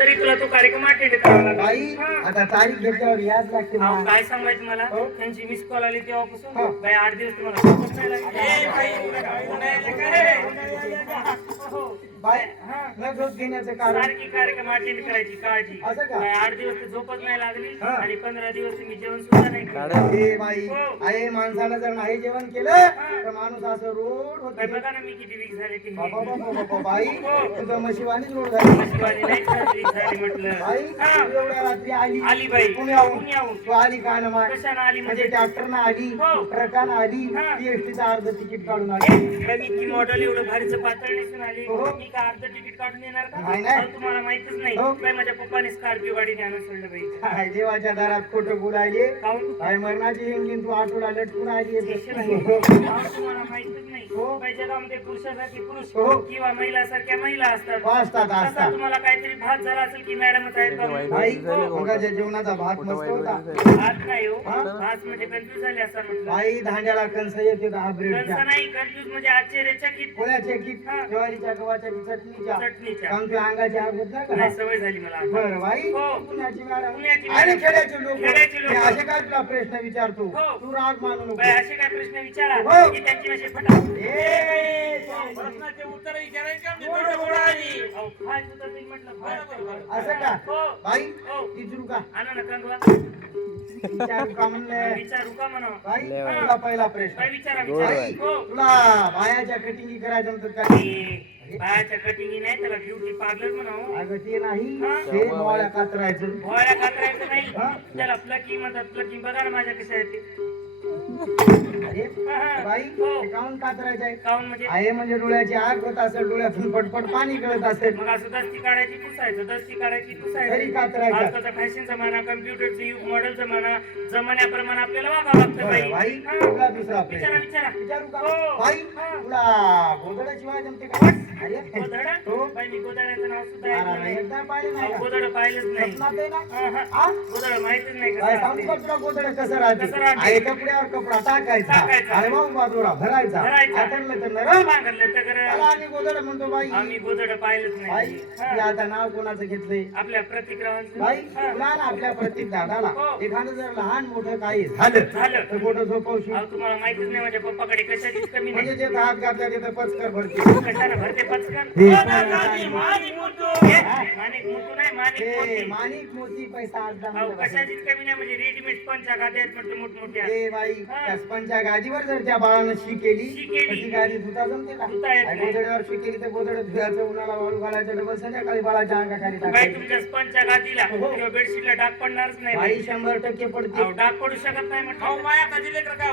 तरी तुला तो कार्यक्रम अटेंड करावा लागला. बाई आता तारीख घेतल्यावर याच लागते अहो, मला. काय सांगायचं मला हो. त्यांची मिस कॉल आली हो. तेव्हापासून बाई 8 दिवस तुम्हाला झोपच नाही लागली. हो. बाई हा. न झोप घेण्याचं कारण सारखी कार्यक्रम अटेंड करायची काळजी. असं का? 8 दिवस तर झोपच नाही लागली हा. आणि 15 दिवस मी जेवण सुद्धा नाही केलं. ए बाई हो. आहे माणसानं जर नाही जेवण केलं हा. तर माणूस असं रोड होत बाई बघा ना मी किती वीक झाले ते. बाबा बाबा बाबा बाई हो. तुझं मशिवानीच रोड झाली. शिवानी नाही झाली म्हटलं. बाई हा. तू एवढ्या रात्री आली आली बाई पुण्याहून तू आली का ना मा कशानं आली म्हणजे म्हणजे ट्रॅक्टरनं आली हो. ट्रकानं आली हा. PST अर्ध तिकीट काढून आली. बाई, मी की मॉडेल एवढं भारीचं पातळ नेसून आली हो. मी का अर्ध तिकीट काढून येणार का? नाही, नाही. अहो, तुम्हाला माहितच नाही हो. बाई, माझ्या पप्पाने स्कॉर्पिओ गाडीने आणून सोडलं बाई. काय देवाच्या दारात खोटं बोलायले काहून? काय मरणाची इंजिन तू आठवडा लटकून आली अहो, तुम्हाला माहितच नाही हो. बाई, जगामध्ये पुरुषासारखे पुरुष हो. किंवा महिलासारख्या महिला असतात. असतात तसा असतात तुम्हाला काहीतरी भात झाला असेल की मॅडमच आहेत का? बाई हो. मगाच्या जेवणाचा भात मस्त होता. भात नाही हो हा? भात म्हणजे कन्फ्युज झाले असं म्हटलं. बाई दांड्याला कंस येते 10 कंस ब्रेडच्या नाही कन्फ्युज म्हणजे आश्चर्यचकित कोणाच्या की हा. ज्वारीच्या गव्हाच्या की चटणीच्या चटणीच्या. आमच्या अंगाची आग होत नाही नाही का सवय झाली मला आता. बरं बाई हो. पुण्याची मॅडम पुण्याची आणि मॅडम. खेड्याचे लोक खेड्याचे लोक. असे काय तुला प्रश्न विचारतो हो. तू राग मानू नको बाई, असे काय प्रश्न विचारा हो. की त्यांची असे फटा ए, प्रश्नाचे उत्तर विचारायचे आमची तोंड फोडा आली. अहो, काय सुद्धा नाही म्हटलं बरं. असं का हो. बाई हो. विचारू का आणा ना कंगवा. विचारू का म्हणलं विचारू का म्हणा बाई हा. तुला पहिला प्रश्न काय विचारा बाई विचारा. हो. तुला बायाच्या कटिंगी करायचं म्हणतात का ए, बायाच्या कटिंग नाही त्याला ब्युटी पार्लर म्हणावं. अगं ते नाही हा. ते मोळ्या कातरायचं भोळ्या कातरायचं नाही हा. त्याला प्लकी म्हणतात प्लकी. बघा ना माझ्या कशा आहेत ते. अरे हा. बाई हो. ते काहून कातरायचं आहे काहून म्हणजे आहे म्हणजे डोळ्याची आग होत असेल डोळ्यातून पटपट पाणी गळत असेल मग असं दस्ती काढायची पुसायचं दस्ती काढायची तरी पुसायचं. कातरायचं आजकालचा फॅशन जमाना कम्प्युटरचं युग मॉडेल जमाना जमान्याप्रमाणे आपल्याला वागावं लागतं बरं, बाई बाई. हा. तुला दुसरा विचारा प्रश्न विचारा विचारू का हो. बाई हा. तुला गोदड्याशिवाय जमते का अरे गोधडा? हो. बाई, मी गोधड्याचं नाव सुद्धा अरे, ऐकलं नाही. एकदा पाहिलं नाही अहो, का? गोधडं पाहिलंच नाही. स्वप्नात आहे ना हा, हा. हा? गोधडं माहितच नाही काय कसं सांगू का असते. तुला गोदडं कसं राहते कसं राहते? आहे कपड्यावर कपडा टाकायचा टाकायचा. आणि मग बाजूला भरायचा भरायचा. आतरलं तर नरम मागलं तर त्याला खरं. आम्ही गोदडं म्हणतो बाई आम्ही गोधडं पाहिलंच बाई नाही. मी हा. आता नाव कोणाचं घेतलंय आपल्या प्रतिक्रावांचं बाई हा. तुला ना आपल्या प्रत्येक दादाला हो. एखादं जर लहान मोठं काही झालं झालं. तर मोठं झोपवशी अहो, तुम्हाला माहितीच नाही माझ्या पप्पाकडे कशाचीच कमी म्हणजे नाही. जे हात घातल्या तिथं पचकर भरते कशाला भरते पचकन. हे. माणिक मुद्दू. हे, माणिक मुद्दू नाही माणिक हे मोती. माणिक मोती पैसा आज अहो, कशाचीच कमी नाही म्हणजे रेडीमेड पंचा गाद्या आहेत म्हटलं मोठमोठ्या. ए बाई हा. त्या स्पंजच्या गादीवर जर त्या बाळानं शी केली शी केली. तर ती गादी धुता जमते का धुता येत नाही. गोदड्यावर शी केली तर गोदड धुयाचं उन्हाला वाळू घालायचं डबल संध्याकाळी बाळाच्या अंगाखाली बाई, टाकायचं तुमच्या स्पंजच्या गादीला हो. किंवा बेडशीटला डाग पडणारच नाही बाई. बाई 100% पडते अहो, डाग पडू शकत नाही म्हटलं. हे?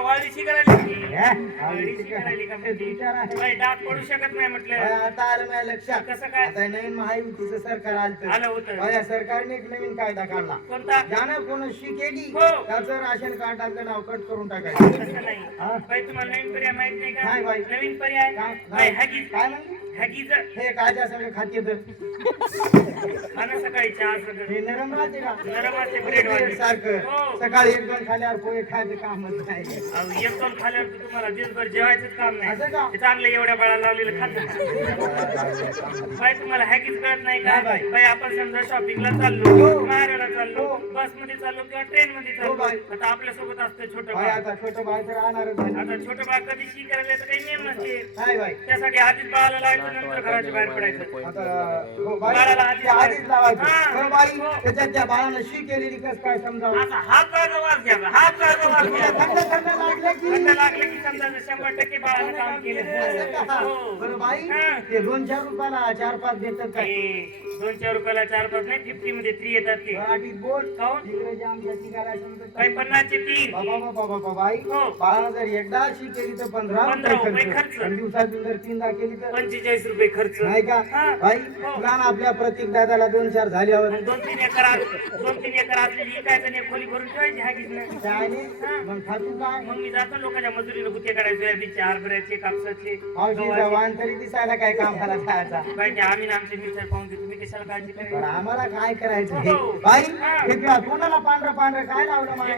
वाळीची करायली का हे विचार आहे. बाई, डाग पडू शकत नाही म्हटलं. बाई, आता आलं माझ्या लक्षात कसं काय? आता नवीन महायुतीचं सरकार आलं आलं होतं. बाई, या सरकारने एक नवीन कायदा काढला कोणता? ज्यानं कोण शी केली हो. त्याचं राशन कार्डाचं नाव कट करून टाकायचं तसं नाही. हा? बाई, तुम्हाला नवीन पर्याय माहित नाही नाही बाई. का? नवीन पर्याय काय बाई, हॅगीज. काय म्हणली हॅगीज. हे काच्या सगळं खाते तर खाणं सकाळी चहा सगळं. हे नरम राहते का नरम असते ब्रेड वाली. सारखं हो. सकाळी एक दोन खाल्यावर पोहे खायचं कामच नाही अहो, एक दोन खाल्यावर तर तुम्हाला दिवसभर जेवायचंच काम नाही. असं का? ते चांगलं एवढ्या बाळा लावलेलं खात बाई, तुम्हाला हॅगीज कळत नाही का? नाही बाई. बाई, आपण समजा शॉपिंगला हो. चाललो माहेराला चाललो हो. बस मध्ये चाललो किंवा ट्रेन मध्ये हो चाललो बाई. आता आपल्या सोबत असतं छोटं बाई बाळ. आता छोटं बाळ तर राहणारच झालं. आता छोटं बाळ कधी शी करायला याचा काही नियम नसते. नाही बाई त्यासाठी आधीच बाळाला लावायचं नंतर घराच्या बाहेर पडायचं. आता हो बाई बाळाला आधीच ते आधीच लावायचं हा. बरं बाई हो. त्याच्यात त्या बाळानं शी केलेली कस काय समजावं असा हात पायाचा वास घ्यायचा हात पायाचा वास तुला घ्यायचा. थंड थंड लागलं की थंड लागलं की समजा 100% बाळानं काम असं केलं. का? हो. बरं बाई हा. ते 2-4 रुपयाला 4-5 देतात काय ए, 2-4 रुपयाला 4-5 नाही 50 मध्ये 3 येतात ते. मराठीत बोल काहून? इंग्रजी आमच्या शिकायला समजत काही नाही. 50 चे 3. बाबा बाबा बाबा बाई हो. बाळानं जर एकदा शी केली तर 15 15 रुपये रुपये खर्च. खर्च आणि दिवसातून जर 3दा केली तर 45 रुपये खर्च. नाही का हा. बाई हो. तुला ना आपल्या प्रत्येक दादाला 2-4 झाल्यावर मग 2-3 एकर 2-3 एकर आपल्याला विकायचं आणि एक खोली भरून ठेवायची हागीच नाही. त्याने हा. मग खातू काय मग मी जातो लोकांच्या मजुरीला गुत्ते काढायचे सोयाबीनचे हरभऱ्याचे कापसाचे मावशीचा गव्हाचे. वाहन तरी दिसायला काय कामाला जायचा बाई, ते आम्ही ना आमचे मिसळ पाहून घेतो तुम्ही कशाला काळजी बरं करायची? आम्हाला काय करायचं हे? हो. बाई हा. हे तुला तोंडाला पांढरं पांढरं काय लावलं मला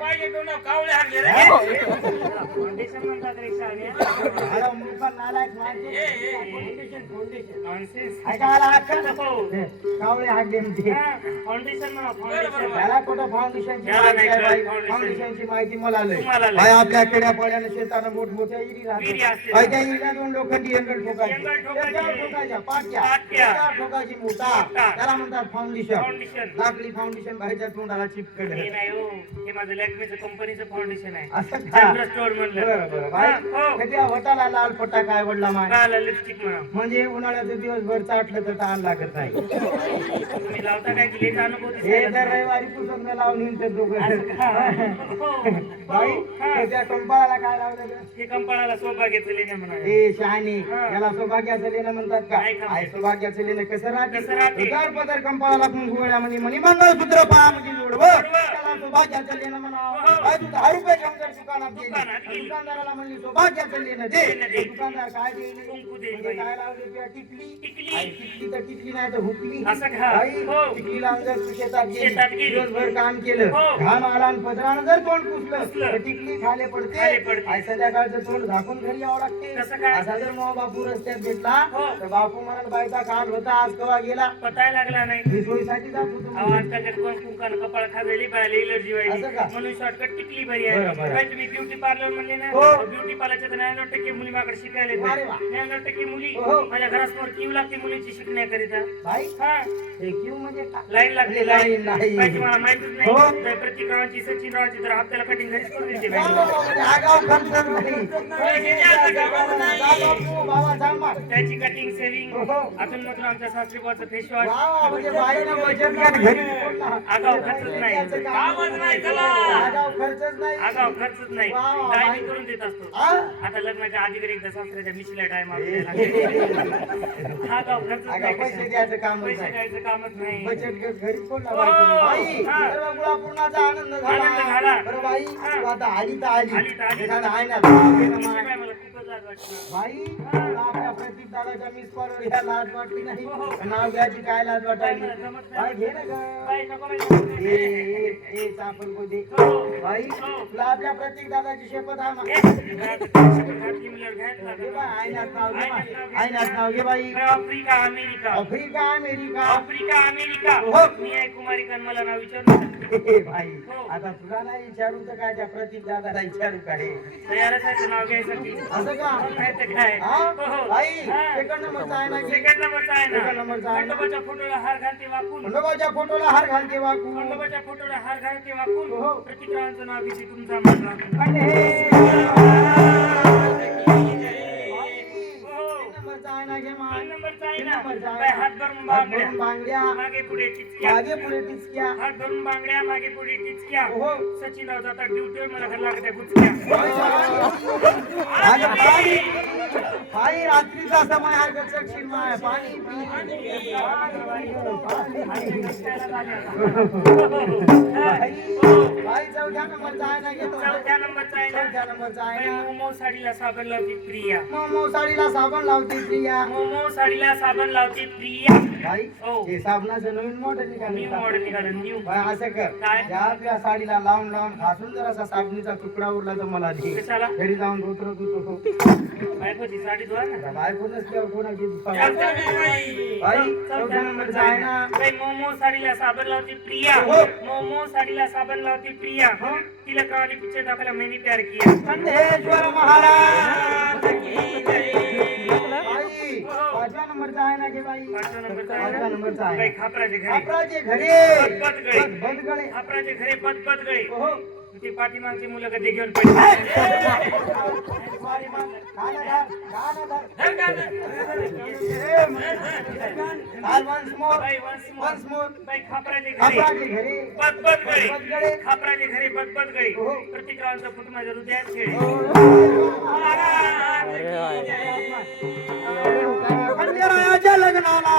फाउंडेशन म्हणतात रे शाळेत. अरे मी पण नालायक माणूस. Foundation Nonsense. ऐकायला हात हो. कावळे हात देमते हा, फाउंडेशन ना, फाउंडेशन. त्याला कुठं फाउंडेशनची याला नाही माहिती आहे कळत बाई? फाउंडेशन. फाउंडेशनची माहिती मला लय तुम्हाला लय. बाई, आपल्या खेड्या पाड्यानं शेतानं मोठमोठ्या इरी विहिरी राहतात असते. बाई, त्या इरीला दोन लोखंडी एंगल ठोकायचे एंगल ठोकायचे. त्याच्यावर ठोकायच्या पाट्या पाट्या. त्याच्यावर ठोकायची मोठा मोठा. त्याला म्हणतात फाउंडेशन फाउंडेशन. लाकडी फाउंडेशन बाहेरच्या तोंडाला हे चिपकड नाही हो, हे माझं लॅक्मेचं कंपनीचं फाउंडेशन आहे. असं का? जनरल स्टोअर म्हणलं. बरं बरं हा, बाई हो. त्याच्या वटाला लाल पट्टा काय वडला माय काला लिपस्टिक म्हणा. म्हणजे उन्हाळ्याचं दिवसभर चाटलं तर ताण लागत नाही तुम्ही लावता काय की लेचा अनुभव हे दिसायला दर रविवारी पुस्तक लावून हिंडतात दोघं हो. बाई हा. त्या कंपाळाला काय लावलं गं? हे कंपाळाला सौभाग्याचं लेणं म्हणा. ए शहाणी हा. याला सौभाग्याचं लेणं म्हणतात का नाही का? आहे सौभाग्याचं लेणं कसं कसं राहते राहते? उदार पदर कंपाळाला कुंकुळ्या म्हणे मंगळसूत्र पहा म्हणजे जोडवं जोडवं. त्याला सौभाग्याचं लेणं हो. म्हणावं बाई, तू 10 रुपये घेऊन जर दुकानात दुकानात गेली गेली. दुकानदाराला म्हणली सौभाग्याचं लेणं दे लेणं दे. दुकानदार काय देईल कुंकू देईल म्हणजे बाई. काय लावली तुला टिकली टिकली. आई, टिकली तर टिकली नाही तर हुकली असं का? बाई, हो. टिकली लावून जर तू शेतात शेतात गेली गेली. दिवसभर काम केलं हो. घाम आला आणि पदरानं जर तोंड पुसलं पुसलं. तर टिकली खाली खाली पडते पडते. आई संध्याकाळचं तोंड झाकून घरी यावं लागते कसं काय? असा जर मग बापू रस्त्यात भेटला हो. तर बापू म्हणाल बाईचा काल होता आज कवा गेला पतायला लागला नाही. मी सोयीसाठी जात होतो अहो, आजकाल कोण कुंकानं कपाळ खाजवली बायला एलर्जी असं व्हायली का? म्हणून शॉर्टकट टिकली बरी बरं, आहे. बरं. काय तुम्ही ब्युटी पार्लर म्हणले ना, हो. ब्युटी पार्लरच्या 99% मुली माझ्याकडे शिकायला अरे येतात. वा. 99% मुली हो. माझ्या घरासमोर क्यू लागते मुलीची शिकण्याकरिता. बाई हा, हे क्यू म्हणजे काय? लाईन लागते लाईन, लाईन. लाईन. काय तुम्हाला माहितीच हो. नाही तर प्रत्येक रावांची सचिन रावांची तर हप्त्याला कटिंग घरीच करून देते वा, बाई. वा, वा, म्हणजे आगाऊ खर्च नाही. जा बापू, बाबा जा मग. त्याची कटिंग सेविंग हो, हो. अजून मधून आमच्या सासरीबाचं फेस वॉश. वा, वा, म्हणजे बाईनं बचत गट घरी बोलला. आगाऊ खर्चच नाही. त्याचं कामच नाही, चला. आगाऊ खर्चच नाही आगाव खर्चच नाही. वा, वा, काय बाई. मी करून देत असतो. हा? आता लग्नाच्या आधी घरी एकदा सासऱ्याच्या मिशीला टाइम आगाव खर्चच आगाऊ नाही. पैसे द्यायचं कामच पैसे नाही. द्यायचं कामच नाही. बचत गट घरी बोलला हो, बाई. हा. सर्व गुळापूर्णाचा आनंद आनंद झाला झाला. बरं बाई हा. तू आता आली तर आली आली तर आली. एखादं आहे ना नाव घे ना विषय माय. काय मला खूपच लाज वाटते. बाई तुला आपल्या प्रतीक दादाच्या मिस कॉलवर ह्या लाज वाटली नाही हो, हो. नाव घ्यायची काय लाज वाटायली काय मला जमत बाई नाही. घे ना ग बाई, नको बाई, नको. ए चापण को दे हो. बाई हो. तुला आपल्या प्रतीक दादाची शपथ आहे मा- ए, घातली म्हणल्यावर घ्यायला घे लागलं. बाई, आईनात नाव घे बाई. आईनात नाव घे. आईनात नाव घे बाई Africa America Africa America Africa America हो. मी आहे कुमारी कान मला नाव विचारू बाई हो. आता तुला नाही विचारू तर काय त्या प्रतीक दादाला विचारू काय तयारच आहे ते नाव घ्यायसाठी. असं का मग नाही तर काय. हा? हो, हो. बाई हा. सेकंड नंबरचा आहे ना घे. सेकंड नंबरचा आहे सेकंड नंबरचा ना. आहे ना. खंडोबाच्या फोटोला हार घालते वाकून. खंडोबाच्या फोटोला हार घालते वाकू खंडोबाच्या फोटोला हार घालते वाकून. हो. प्रतिक्रांचं नाव घेते तुमचा मान राखून. आणि हे हो. नंबरचा आहे ना घे माय. तीन नंबरचा आहे ना. नंबरचा आहे. बाई, हात धरून हात बांगड्या. भरून बांगड्या मागे पुढे टिचक्या. मागे पुढे टिचक्या हात धरून बांगड्या मागे पुढे टिचक्या. हो. सचिनराव जातात ड्युटीवर मला घर लागत्या गुचक्या. अगं बाई बाई रात्रीचा समय आहे गचकशील माय पाणी पी बाई चौथ्या नंबरचा आहे ना घेतो चौथ्या नंबरचा आहे चौथ्या ना. नंबरचा आहे बाई, ना मोमो साडीला साबण लावते प्रिया. मोमो साडीला साबण लावते प्रिया मोमो साडीला साबण लावते प्रिया. बाई हो. हे साबणाचं नवीन मॉडेल न्यू निघालं मॉडेल निघालं न्यू. बाई असं कर काय? या आपल्या साडीला लावून लावून घासून जर असा साबणीचा तुकडा उरला तर मला दे कशाला? घरी जाऊन धोतर धुतो बायकोची साडी धुवा ना. बायको नसल्यावर कोणाची चौथ्या नंबरची. बाई चौथ्या नंबरचा आहे ना बाई, मोमो साडीला साबण लावते प्रिया. हो. मोमो साडीला साबण लावते प्रिया. हो. तिला कहाणी पिक्चर दाखवला मैंने प्यार किया. संदेश्वर महाराज बाई पाचव्या नंबरचा आहे ना घे बाई पाचव्या नंबरचा आहे पाचव्या ना. नंबरचा बाई, आहे खापराचे घरे. आपराचे घरे बदगळे. बदगळे खापराचे घरे बदबद गळे. हो ते पाठीमागची मुलं कधी घेऊन पडली. सॉरी मग गाणं धर गाणं धर once more बाई, once more. once more बाई, खापराचे घरे आपराचे घरे बदबद गळे. बदगळे खापराचे घरे बदबद गळे. हो. प्रतिक्रांचा फुट माझ्या हृदयात खेळ. खंडेरायाच्या लग्नाला